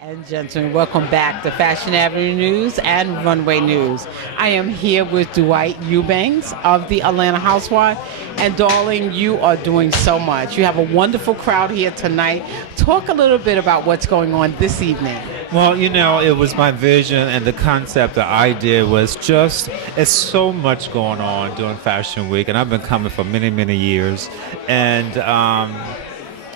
And gentlemen, welcome back to Fashion Avenue News and Runway News. I am here with Dwight Eubanks of the Atlanta Housewives. And darling, you are doing so much. You have a wonderful crowd here tonight. Talk a little bit about what's going on this evening. Well, it was my vision and the concept, the idea was just, it's so much going on during Fashion Week, and I've been coming for many, many years. And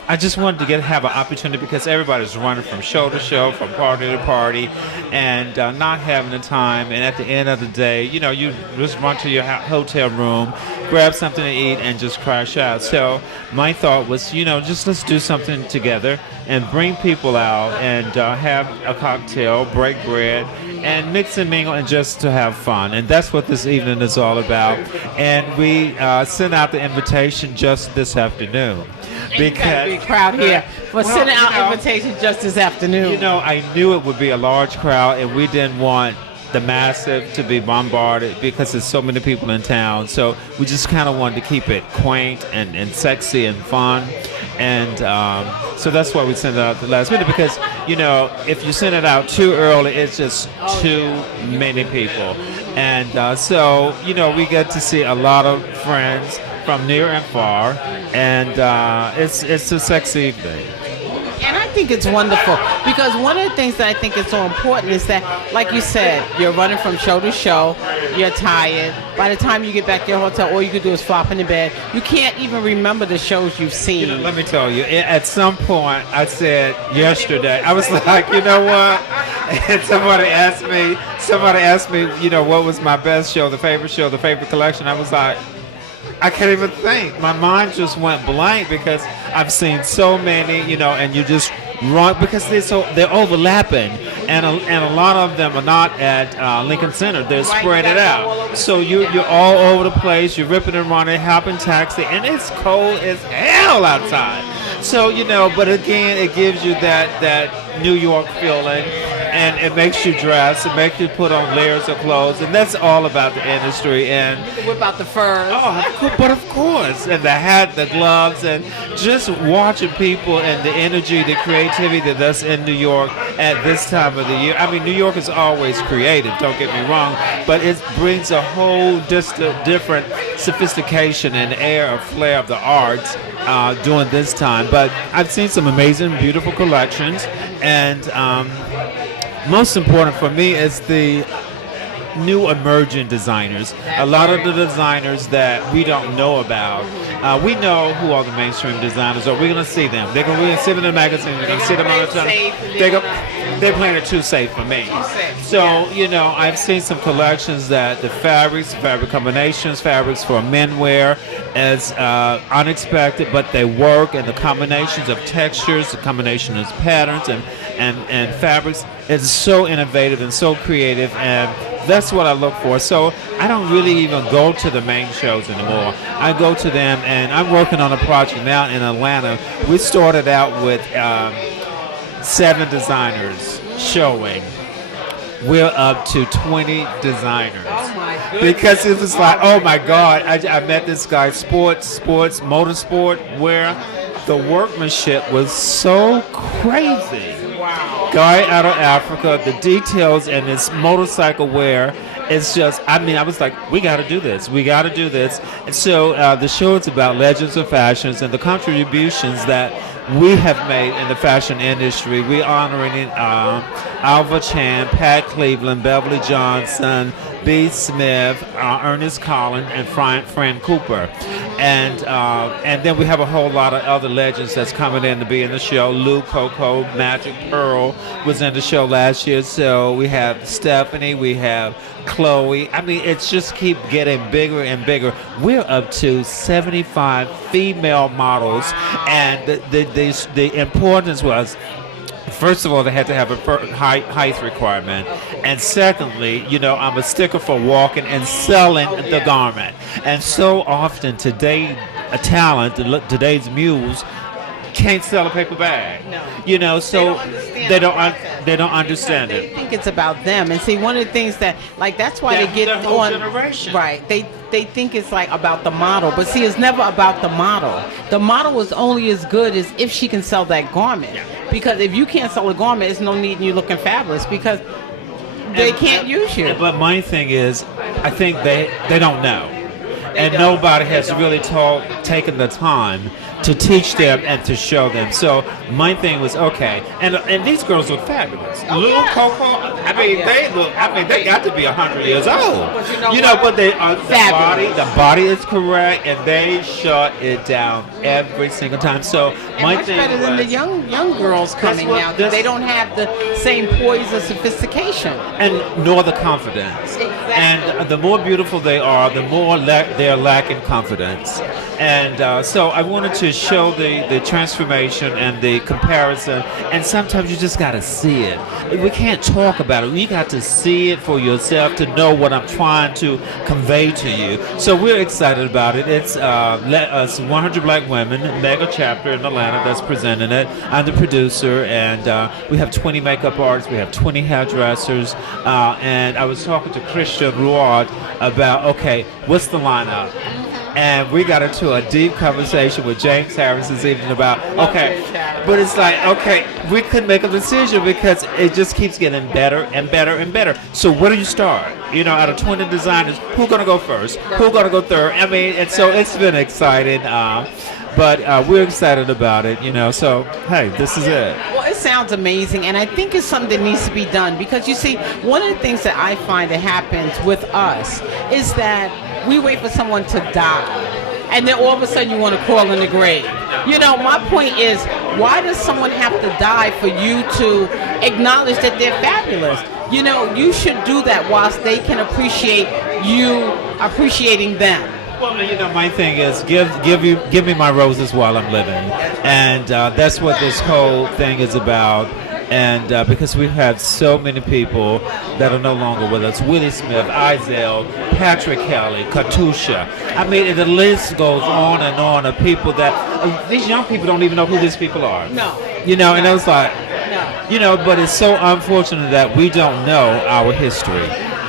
I just wanted to have an opportunity because everybody's running from show to show, from party to party, and not having the time. And at the end of the day, you just run to your hotel room, grab something to eat, and just crash out. So my thought was, just let's do something together and bring people out and have a cocktail, break bread, and mix and mingle and just to have fun. And that's what this evening is all about. And we sent out the invitation just this afternoon. Because big crowd here for sending out invitations just this afternoon. I knew it would be a large crowd, and we didn't want the massive to be bombarded because there's so many people in town. So we just kind of wanted to keep it quaint and sexy and fun. And so that's why we sent it out at the last minute because, if you send it out too early, it's just too many people. And so, we get to see a lot of friends from near and far, and it's a sexy evening. And I think it's wonderful because one of the things that I think is so important is that, like you said, you're running from show to show, you're tired. By the time you get back to your hotel, all you can do is flop in the bed. You can't even remember the shows you've seen. Let me tell you, at some point, I said yesterday, I was like, you know what? And somebody asked me, what was my best show, the favorite collection. I was like, I can't even think. My mind just went blank because I've seen so many, and you just run because they're overlapping, and a lot of them are not at Lincoln Center. They're spread it out, so you're all over the place. You're ripping and running, hopping taxi, and it's cold as hell outside. So but again, it gives you that New York feeling. And it makes you dress. It makes you put on layers of clothes, and that's all about the industry. And whip out the furs. But of course, and the hat, the gloves, and just watching people and the energy, the creativity that's in New York at this time of the year. I mean, New York is always creative. Don't get me wrong, but it brings a whole different sophistication and air of flair of the arts during this time. But I've seen some amazing, beautiful collections, and most important for me is the new emerging designers. A lot of the designers that we don't know about. We know who all the mainstream designers are. We're going to see them. We're going to see them in the magazine. We're going to see them on the time. They're playing it too safe for me. So, I've seen some collections that the fabric combinations, fabrics for men wear as unexpected, but they work, and the combinations of textures, the combination of patterns and fabrics is so innovative and so creative, and that's what I look for. So I don't really even go to the main shows anymore. I go to them, and I'm working on a project now in Atlanta. We started out with 7 designers showing. We're up to 20 designers. Oh my goodness. Because it was like, oh my God, I met this guy, motorsport, where the workmanship was so crazy. Wow. Guy out of Africa, the details in this motorcycle wear, it's just, I was like, we got to do this. And so the show is about legends of fashions and the contributions that we have made in the fashion industry. We honoring Alva Chan, Pat Cleveland, Beverly Johnson, B. Smith, Ernest Collins, and Fran Cooper. And then we have a whole lot of other legends that's coming in to be in the show. Lou Coco, Magic Pearl was in the show last year. So we have Stephanie, we have Chloe. It's just keep getting bigger and bigger. We're up to 75 female models, and the importance was, first of all, they had to have a height requirement. And secondly, I'm a sticker for walking and selling the garment. And so often today, today's muse can't sell a paper bag. No. So they don't understand They it. think it's about them. And see, one of the things that's why That they get whole on. generation. Right. they think it's like about the model, but see, it's never about the model. The model is only as good as if she can sell that garment. Because if you can't sell a garment, there's no need in you looking fabulous because they can't use you. But my thing is, I think they don't know. And nobody has really taken the time to teach them and to show them. So my thing was okay, and these girls look fabulous. Little Coco, they got to be 100 years old. But but they are the body is correct, and they shut it down every single time. So my much thing better than the was, young girls coming now. They don't have the same poise or sophistication, and nor the confidence. Exactly. And the more beautiful they are, the more they're lacking confidence. And so I wanted to show the transformation and the comparison. And sometimes you just got to see it. We can't talk about it. You got to see it for yourself to know what I'm trying to convey to you. So we're excited about it. It's 100 Black Women, mega chapter in Atlanta that's presenting it. I'm the producer, and we have 20 makeup artists. We have 20 hairdressers. And I was talking to Christian Ruard about, okay, what's the lineup? And we got into a deep conversation with James Harris this evening about, okay, but it's like, okay, we couldn't make a decision because it just keeps getting better and better and better. So where do you start? Out of 20 designers, who's going to go first? Who's going to go third? I mean, and so it's been exciting. But we're excited about it, so, hey, this is it. Well, it sounds amazing, and I think it's something that needs to be done because, you see, one of the things that I find that happens with us is that we wait for someone to die, and then all of a sudden you want to crawl in the grave. My point is, why does someone have to die for you to acknowledge that they're fabulous? You should do that whilst they can appreciate you appreciating them. Well, my thing is give me my roses while I'm living, and that's what this whole thing is about. And because we've had so many people that are no longer with us, Willie Smith, Izell, Patrick Kelly, Katusha. I mean, the list goes on and on of people that these young people don't even know who these people are. No. And I was like, but it's so unfortunate that we don't know our history.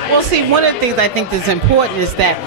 Well, see, one of the things I think that's important is that,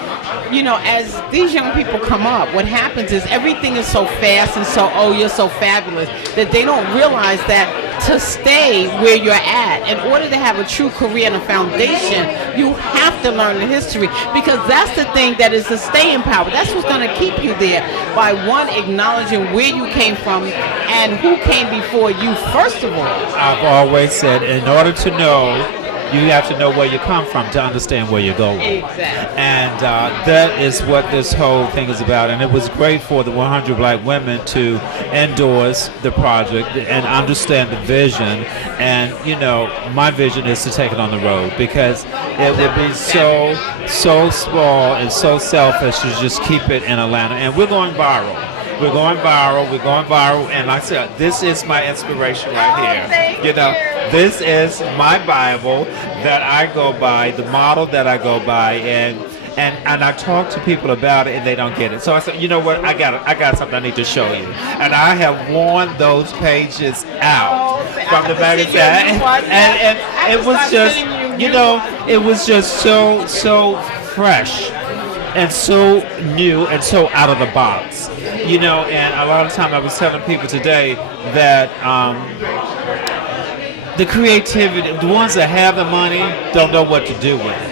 as these young people come up, what happens is everything is so fast and so, oh, you're so fabulous, that they don't realize that to stay where you're at, in order to have a true career and a foundation, you have to learn the history, because that's the thing that is the staying power. That's what's going to keep you there, by one, acknowledging where you came from and who came before you, first of all. I've always said, in order to know, you have to know where you come from to understand where you're going. Exactly. And that is what this whole thing is about. And it was great for the 100 Black Women to endorse the project and understand the vision. And, my vision is to take it on the road, because it would be so small and so selfish to just keep it in Atlanta. And we're going viral. We're going viral, and like I said, this is my inspiration right here. This is my Bible that I go by, the model that I go by, and I talk to people about it, and they don't get it. So I said, you know what? I got something I need to show you, and I have worn those pages out from the magazine, and it was just, it was just so fresh and so new and so out of the box. And a lot of time I was telling people today that the creativity, the ones that have the money don't know what to do with it.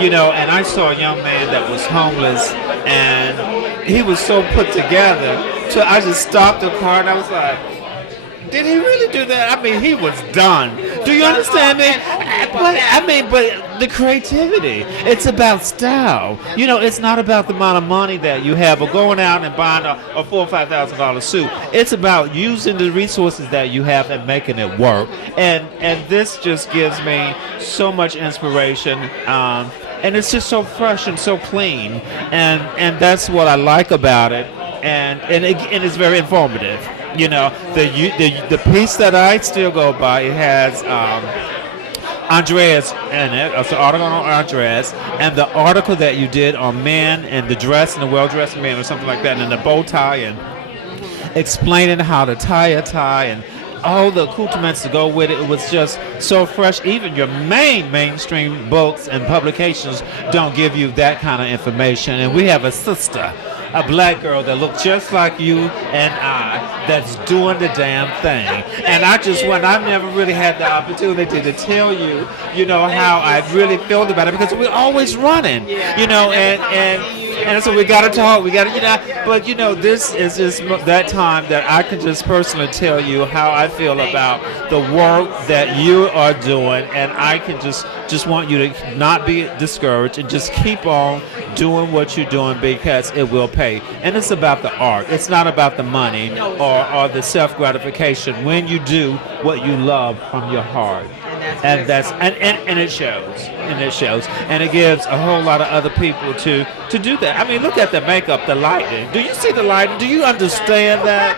And I saw a young man that was homeless, and he was so put together. So I just stopped the car, and I was like, did he really do that? I mean, he was done. Do you understand me? But the creativity, it's about style. It's not about the amount of money that you have or going out and buying a $4,000 or $5,000 suit. It's about using the resources that you have and making it work. And this just gives me so much inspiration. And it's just so fresh and so clean. And that's what I like about it. And it's very informative. The piece that I still go by, it has Andreas in it. It's an article on Andreas, and the article that you did on men and the dress and the well-dressed man or something like that, and the bow tie, and explaining how to tie a tie and all the accoutrements to go with it. It was just so fresh. Even your mainstream books and publications don't give you that kind of information. And we have a sister, a black girl that looks just like you and I, that's doing the damn thing. And I've never really had the opportunity to tell you, how I really felt about it, because we're always running, and so we got to talk. We got to, but this is just that time that I can just personally tell you how I feel about the work that you are doing, and I can just want you to not be discouraged and just keep on doing what you're doing, because it will pay. And it's about the art. It's not about the money or the self-gratification when you do what you love from your heart. And it shows. And it gives a whole lot of other people to do that. I mean, look at the makeup, the lighting. Do you see the lighting? Do you understand that?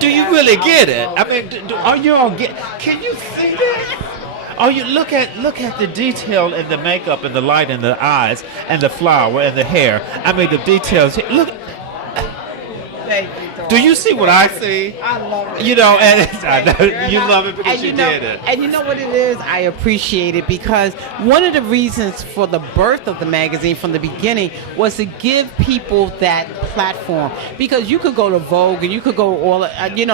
Do you really get it? I mean, are you all can you see that? Oh, you look at the detail in the makeup and the light in the eyes and the flower and the hair. I mean, the details. Look. Thank you. Do you see what I see? I love it. And I know you love it because you did it. And you know what it is? I appreciate it because one of the reasons for the birth of the magazine from the beginning was to give people that platform. Because you could go to Vogue and you could go all,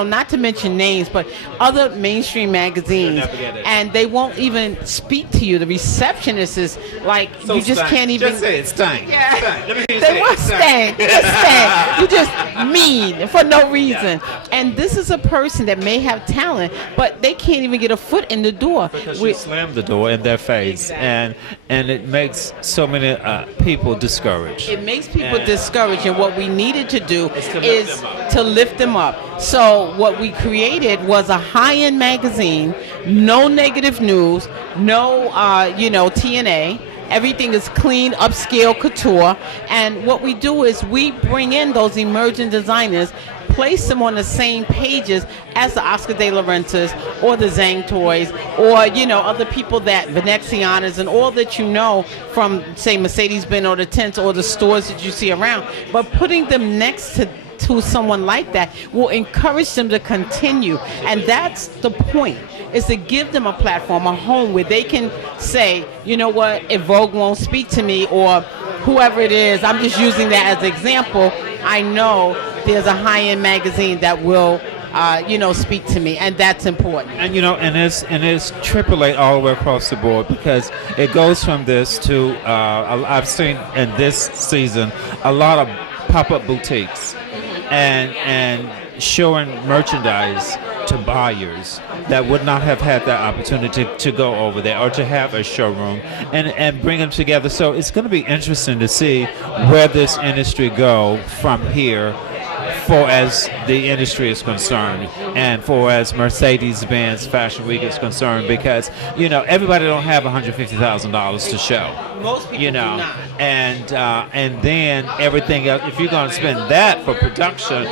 not to mention names, but other mainstream magazines, and they won't even speak to you. The receptionist is like, so you just can't even. Just say it stank. Yeah. Stank. Let me hear you they want stank. Just stank. You just mean for no reason. Yeah. And this is a person that may have talent, but they can't even get a foot in the door. Because you slam the door in their face, exactly. and it makes so many people discouraged. It makes people discouraged, and what we needed to do is to lift them up. So what we created was a high-end magazine, no negative news, no TNA. Everything is clean, upscale couture. And what we do is we bring in those emerging designers, place them on the same pages as the Oscar de la Rentas or the Zhang Toys or, other people that Venezianas and all that from, say, Mercedes-Benz or the tents or the stores that you see around. But putting them next to someone like that will encourage them to continue. And that's the point, is to give them a platform, a home where they can say, you know what, if Vogue won't speak to me or whoever it is, I'm just using that as an example, I know there's a high-end magazine that will speak to me, and that's important. And it's AAA all the way across the board, because it goes from this to I've seen in this season a lot of pop-up boutiques and showing merchandise to buyers that would not have had that opportunity to go over there or to have a showroom and bring them together. So it's going to be interesting to see where this industry go from here, for as the industry is concerned and for as Mercedes-Benz Fashion Week is concerned, because everybody don't have $150,000 to show. Most people do not. And then everything else, if you're going to spend that for production,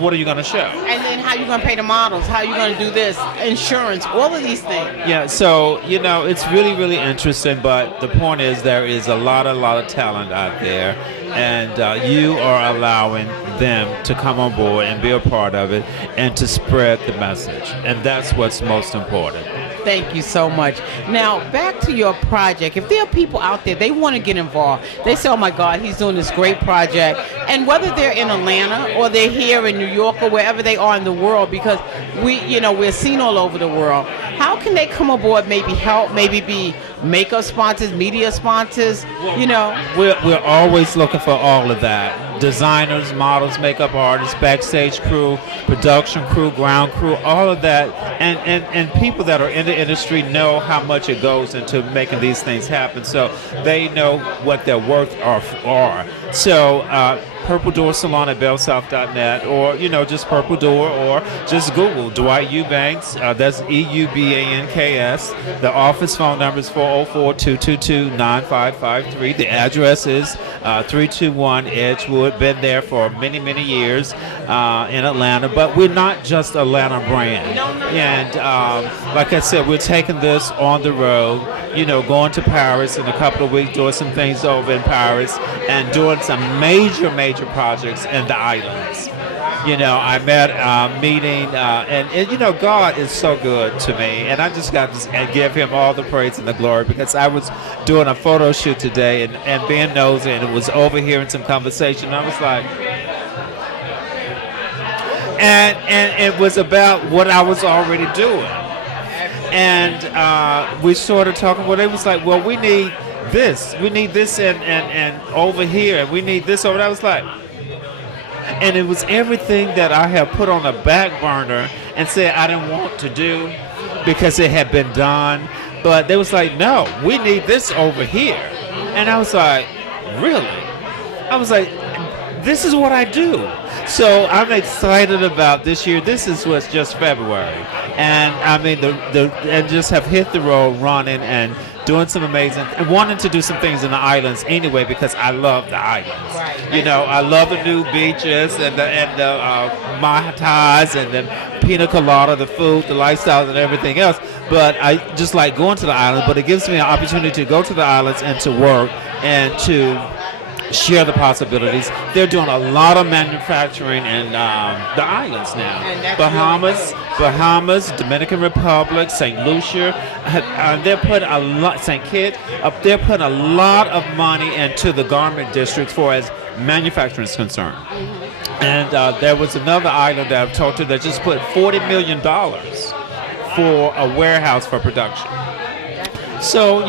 what are you going to show? And then how are you going to pay the models? How are you going to do this? Insurance, all of these things. Yeah, so it's really, really interesting, but the point is there is a lot of talent out there, and you are allowing them to come on board and be a part of it and to spread the message, and that's what's most important. Thank you so much. Now, back to your project. If there are people out there, they want to get involved. They say, oh my God, he's doing this great project. And whether they're in Atlanta or they're here in New York or wherever they are in the world, because we're seen all over the world, how can they come aboard, maybe help, maybe be makeup sponsors, media sponsors, We're always looking for all of that. Designers, models, makeup artists, backstage crew, production crew, ground crew, all of that. And people that are in the industry know how much it goes into making these things happen. So they know what their worth are. So Purple Door Salon at bellsouth.net, or just Purple Door, or just Google Dwight Eubanks. That's EUBANKS. The office phone number is 404-222-9553. The address is 321 Edgewood. Been there for many, many years in Atlanta, but we're not just Atlanta brand. And like I said, we're taking this on the road. Going to Paris in a couple of weeks, doing some things over in Paris, and doing some major projects in the islands. I met meeting, and God is so good to me, and I just got to give Him all the praise and the glory because I was doing a photo shoot today and being nosy, and it was overhearing some conversation. And I was like, and it was about what I was already doing, and we started talking. Well, it was like, well, we need this, and over here, and we need this over there. I was like. And it was everything that I had put on the back burner and said I didn't want to do because it had been done. But they was like, no, we need this over here. And I was like, really? I was like, this is what I do. So I'm excited about this year. This is what's just February. And I mean, and just have hit the road running and doing some amazing, and wanting to do some things in the islands anyway because I love the islands. Right. I love the new beaches and the Mai Tais and the pina colada, the food, the lifestyle, and everything else. But I just like going to the islands. But it gives me an opportunity to go to the islands and to work and to share the possibilities. They're doing a lot of manufacturing in the islands now. Bahamas, Dominican Republic, St. Lucia. They're putting a lot. St. Kitts. They're putting a lot of money into the garment districts for as manufacturing is concerned. And there was another island that I've talked to that just put $40 million for a warehouse for production. So,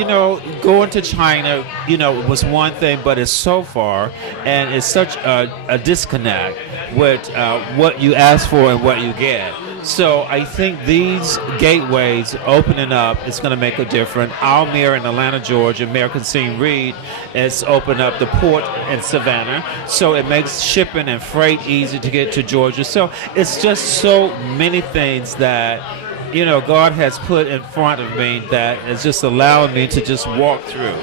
going to China, was one thing, but it's so far, and it's such a disconnect with what you ask for and what you get. So I think these gateways opening up is going to make a difference. Our mayor in Atlanta, Georgia, Mayor Kasim Reed, has opened up the port in Savannah, so it makes shipping and freight easy to get to Georgia. So it's just so many things that God has put in front of me that is just allowing me to just walk through.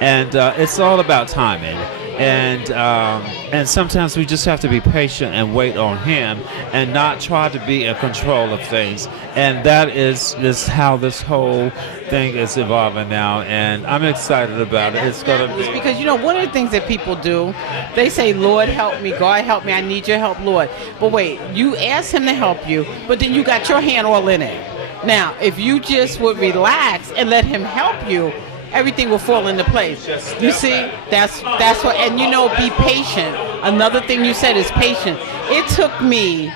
And it's all about timing. And sometimes we just have to be patient and wait on Him and not try to be in control of things. And that is how this whole thing is evolving now. And I'm excited about it. It's going to be... Because, one of the things that people do, they say, Lord, help me. God, help me. I need your help, Lord. But wait, you ask Him to help you, but then you got your hand all in it. Now, if you just would relax and let Him help you, everything will fall into place. You see, that's what, and be patient. Another thing you said is patient. It took me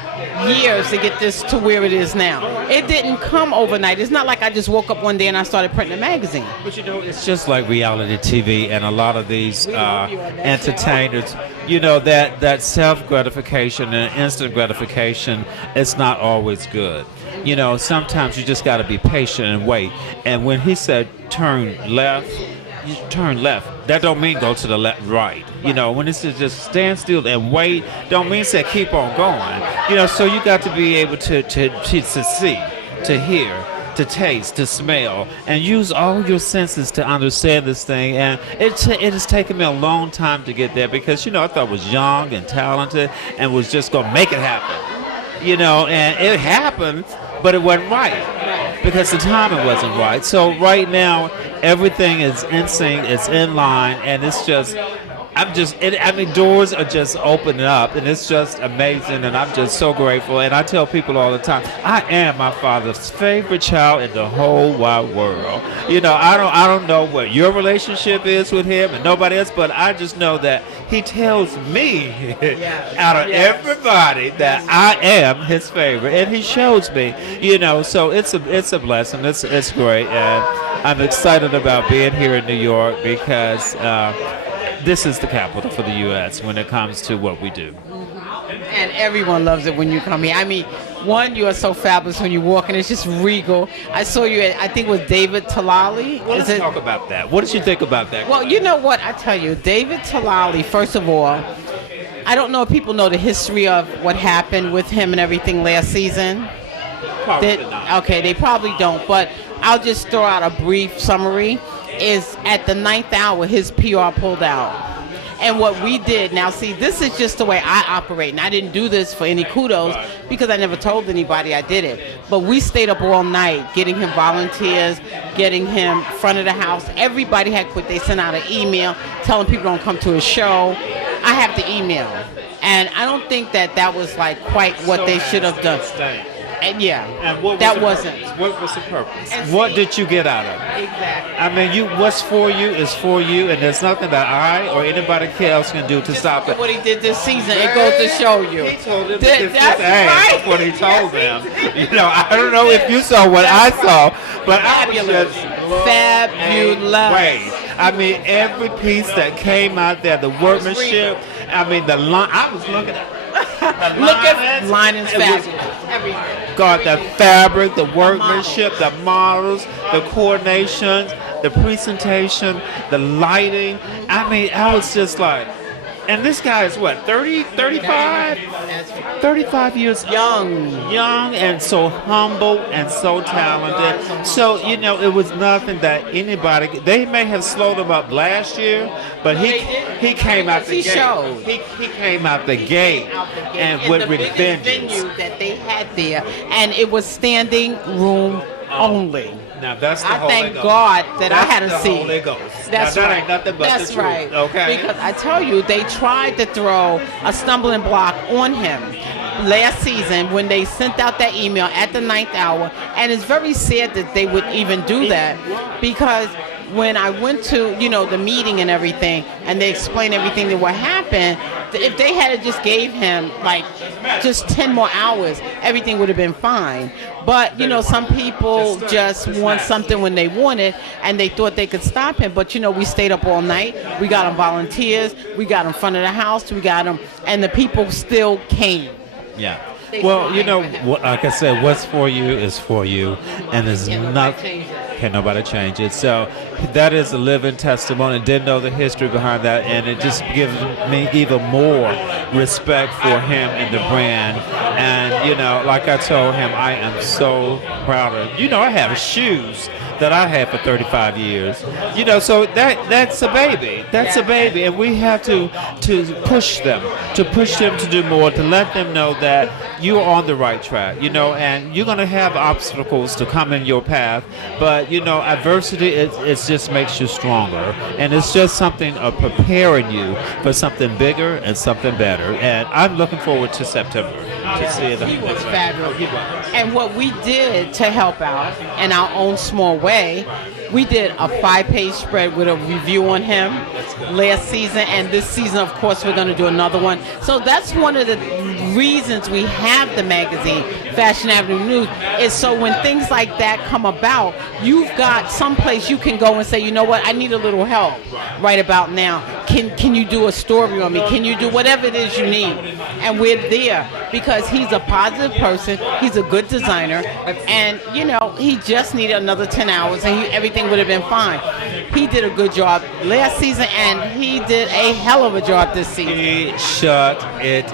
years to get this to where it is now. It didn't come overnight. It's not like I just woke up one day and I started printing a magazine. But it's just like reality TV and a lot of these entertainers. That self-gratification and instant gratification is not always good. Sometimes you just got to be patient and wait. And when He said turn left, you turn left. That don't mean go to the left, right. When it says just stand still and wait, don't mean say keep on going. So you got to be able to see, to hear, to taste, to smell, and use all your senses to understand this thing. And it has taken me a long time to get there because I thought I was young and talented and was just gonna make it happen. And it happened, but it wasn't right because the timing wasn't right. So right now, everything is in sync, it's in line, and it's just, doors are just opening up, and it's just amazing, and I'm just so grateful. And I tell people all the time, I am my Father's favorite child in the whole wide world. I don't know what your relationship is with Him and nobody else, but I just know that He tells me out of everybody that I am His favorite, and He shows me. So it's a blessing. It's great, and I'm excited about being here in New York because this is the capital for the U.S. when it comes to what we do. And everyone loves it when you come here. I mean, one, you are so fabulous when you walk, and it's just regal. I saw you at, I think it was David Talali. Well, let's talk about that. What did you think about that? Well, you know what? I tell you, David Talali, first of all, I don't know if people know the history of what happened with him and everything last season. Probably not. Okay, they probably don't, but I'll just throw out a brief summary. Is at the 9th hour, his PR pulled out. And what we did, now see, this is just the way I operate, and I didn't do this for any kudos because I never told anybody I did it. But we stayed up all night getting him volunteers, getting him front of the house. Everybody had quit. They sent out an email telling people don't come to a show. I have the email. And I don't think that was like quite what they should have done. And yeah, And what was that the wasn't. purpose? What was the purpose? And What see- did you get out of it? Exactly. I mean, what's for you is for you, and there's nothing that I or anybody else can do to stop it. What he did this season, it goes to show you. He told him to That- kiss his that's ass. right. That's what he told Yes, them. he did. You know, I don't know if you saw what That's I saw, but Fabulous. I was just blown Fabulous. away. I mean, every piece that came out there, the workmanship. I mean, the line. I was looking at. Look at linings, It was- fabulous. Everything. God, the fabric, the workmanship, the models, the coordinations, the presentation, the lighting. I mean, I was just like, and this guy is what, 30, 35? 35 years young and so humble and so talented. So, you know, it was nothing that anybody, they may have slowed him up last year, but he came out the He gate. showed. He came out the gate and with the biggest vengeance. venue that they had there, and it was standing room only. Now that's the I Holy thank Ghost. God that I That's had a the seat. Holy Ghost. That's now, that right. ain't nothing but That's the truth. right. Okay. Because I tell you, they tried to throw a stumbling block on him last season when they sent out that email at the 9th hour, and it's very sad that they would even do that, because when I went to, you know, the meeting and everything, and they explained everything that would happen, if they had just gave him like just 10 more hours, everything would have been fine. But, you know, some people just want something when they want it, and they thought they could stop him. But, you know, we stayed up all night. We got him volunteers. We got him in front of the house. We got him, and the people still came. Yeah. Well, you know, like I said, what's for you is for you, and there's Can't nobody not change it. can nobody change it. So that is a living testimony. Didn't know the history behind that, and it just gives me even more respect for him and the brand. And you know, like I told him, I am so proud of. You know, I have shoes that I had for 35 years. You know, so that's a baby. That's a baby, and we have to push them to do more, to let them know that you're on the right track. You know, and you're going to have obstacles to come in your path, but you know, adversity it just makes you stronger, and it's just something of preparing you for something bigger and something better. And I'm looking forward to September to see it. He was fabulous. He was. And what we did to help out in our own small way, we did a 5-page spread with a review on him last season, and this season, of course, we're going to do another one. So that's one of the reasons we have the magazine, Fashion Avenue News, is so when things like that come about, you've got someplace you can go and say, you know what, I need a little help right about now. Can you do a story on me? Can you do whatever it is you need? And we're there because he's a positive person. He's a good designer. And, you know, he just needed another 10 hours and everything would have been fine. He did a good job last season, and he did a hell of a job this season. He shut it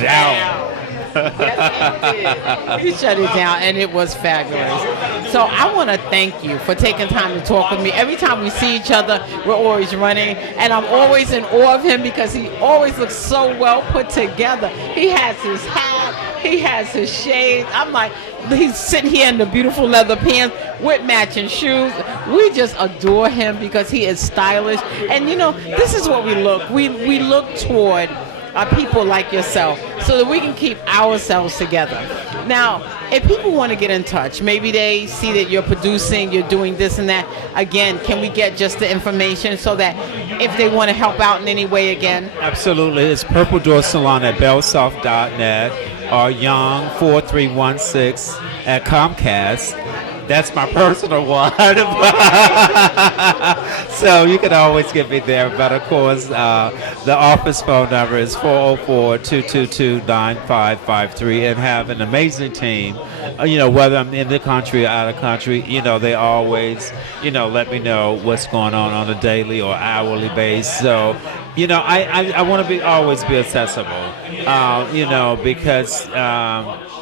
down. Yes, he shut it down, and it was fabulous. So I want to thank you for taking time to talk with me. Every time we see each other, we're always running, and I'm always in awe of him because he always looks so well put together. He has his hat, he has his shades. I'm like, he's sitting here in the beautiful leather pants with matching shoes. We just adore him because he is stylish. And you know, this is what we look. We look toward people like yourself so that we can keep ourselves together. Now, if people want to get in touch, maybe they see that you're producing, you're doing this and that, again, can we get just the information so that if they want to help out in any way again? Absolutely. It's Purple Door Salon at bellsoft.net or Young4316 at Comcast. That's my personal one. So you can always get me there. But of course, the office phone number is 404-222-9553, and have an amazing team. You know, whether I'm in the country or out of country, you know, they always, you know, let me know what's going on a daily or hourly basis. So, you know, I want to always be accessible, you know, because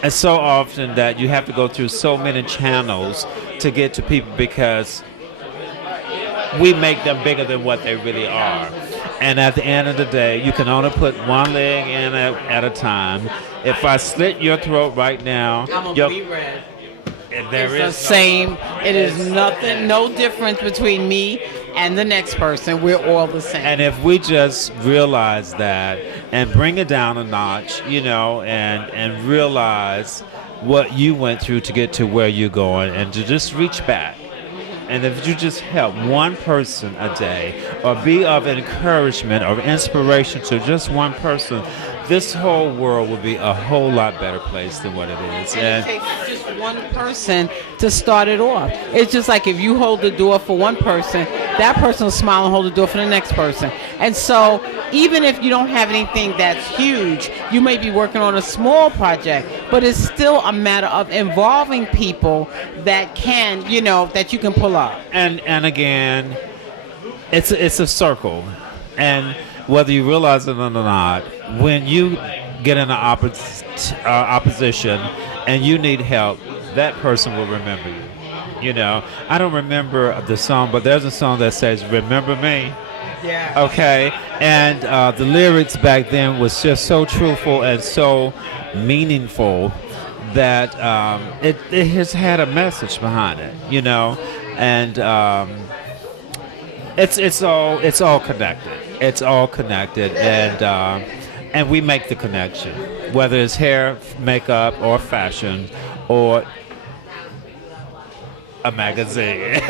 it's so often that you have to go through so many channels to get to people because we make them bigger than what they really are. And at the end of the day, you can only put one leg in at a time. If I slit your throat right now, I'm going to be red. there It's is the same. It is nothing, no difference between me and the next person, we're all the same. And if we just realize that and bring it down a notch, and realize what you went through to get to where you're going, and to just reach back. And if you just help one person a day, or be of encouragement or inspiration to just one person, this whole world will be a whole lot better place than what it is. And it takes just one person to start it off. It's just like if you hold the door for one person, that person will smile and hold the door for the next person. And so even if you don't have anything that's huge, you may be working on a small project, but it's still a matter of involving people that can, that you can pull up. And again, it's a circle. And whether you realize it or not, when you get in an opposition and you need help, that person will remember you. I don't remember the song, but there's a song that says, "Remember me." Yeah. Okay. And the lyrics back then was just so truthful and so meaningful that it has had a message behind it, and it's all connected. It's all connected, and we make the connection, whether it's hair, makeup, or fashion, or a magazine. Yes,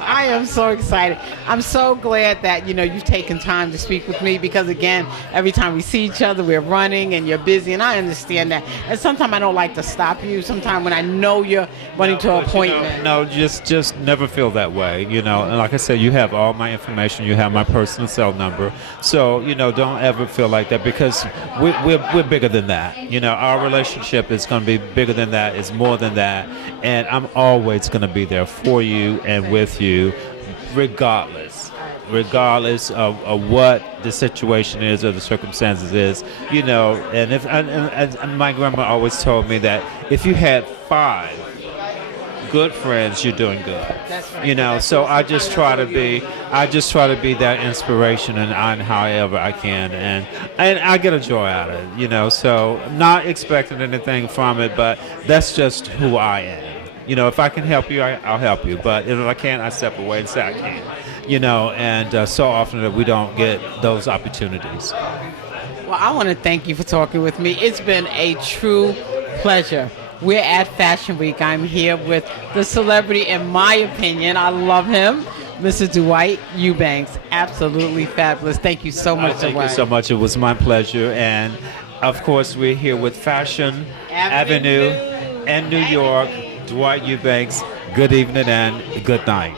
I am so excited. I'm so glad that you've taken time to speak with me, because again, every time we see each other, we're running and you're busy, and I understand that. And sometimes I don't like to stop you. Sometimes when I know you're running to an appointment. No, just never feel that way. And like I said, you have all my information. You have my personal cell number. So don't ever feel like that, because we're bigger than that. Our relationship is going to be bigger than that. It's more than that. And I'm always going to be there for you and with you, regardless of what the situation is or the circumstances is, And if and my grandma always told me that if you had 5 good friends, you're doing good. That's right. So I just try to be that inspiration and however I can, and I get a joy out of it. So not expecting anything from it, but that's just who I am. If I can help you, I'll help you. But if I can't, I step away and say I can't. And so often that we don't get those opportunities. Well, I want to thank you for talking with me. It's been a true pleasure. We're at Fashion Week. I'm here with the celebrity, in my opinion. I love him, Mr. Dwight Eubanks. Absolutely fabulous. Thank you so much, Dwight. Thank you so much. It was my pleasure. And, of course, we're here with Fashion Avenue in New York. Dwight Eubanks, good evening and good night.